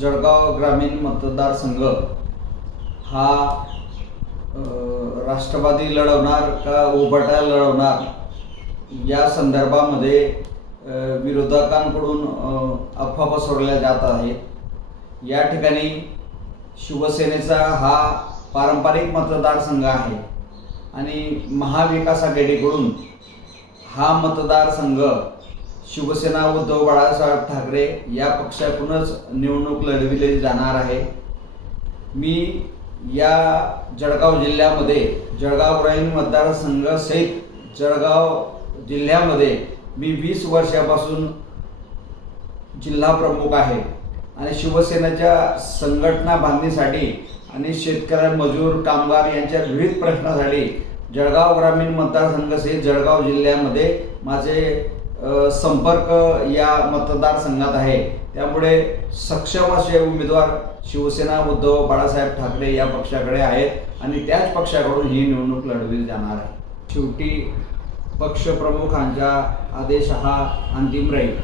जळगाव ग्रामीण मतदारसंघ हा राष्ट्रवादी लढवणार का उभाटा लढवणार? या संदर्भामध्ये विरोधकांकडून अफवा पसरवल्या जात आहेत. या ठिकाणी शिवसेनेचा हा पारंपरिक मतदारसंघ आहे आणि महाविकास आघाडीकडून हा मतदारसंघ शिवसेना उद्धव बाळासाहेब ठाकरे या पक्षातूनच निवडणूक लढविली जाणार आहे. मी या जळगाव जिल्ह्यामध्ये जळगाव ग्रामीण मतदारसंघसहित जळगाव जिल्ह्यामध्ये मी वीस वर्षापासून जिल्हा प्रमुख आहे आणि शिवसेनेच्या संघटना बांधणीसाठी आणि शेतकरी मजूर कामगार यांच्या विविध प्रश्नासाठी जळगाव ग्रामीण मतदारसंघसहित जळगाव जिल्ह्यामध्ये माझे संपर्क या मतदारसंघात आहे. त्यामुळे सक्षम असे उमेदवार शिवसेना उद्धव बाळासाहेब ठाकरे या पक्षाकडे आहेत आणि त्याच पक्षाकडून ही निवडणूक लढवली जाणार आहे. शेवटी पक्षप्रमुखांचा आदेश हा अंतिम राहील.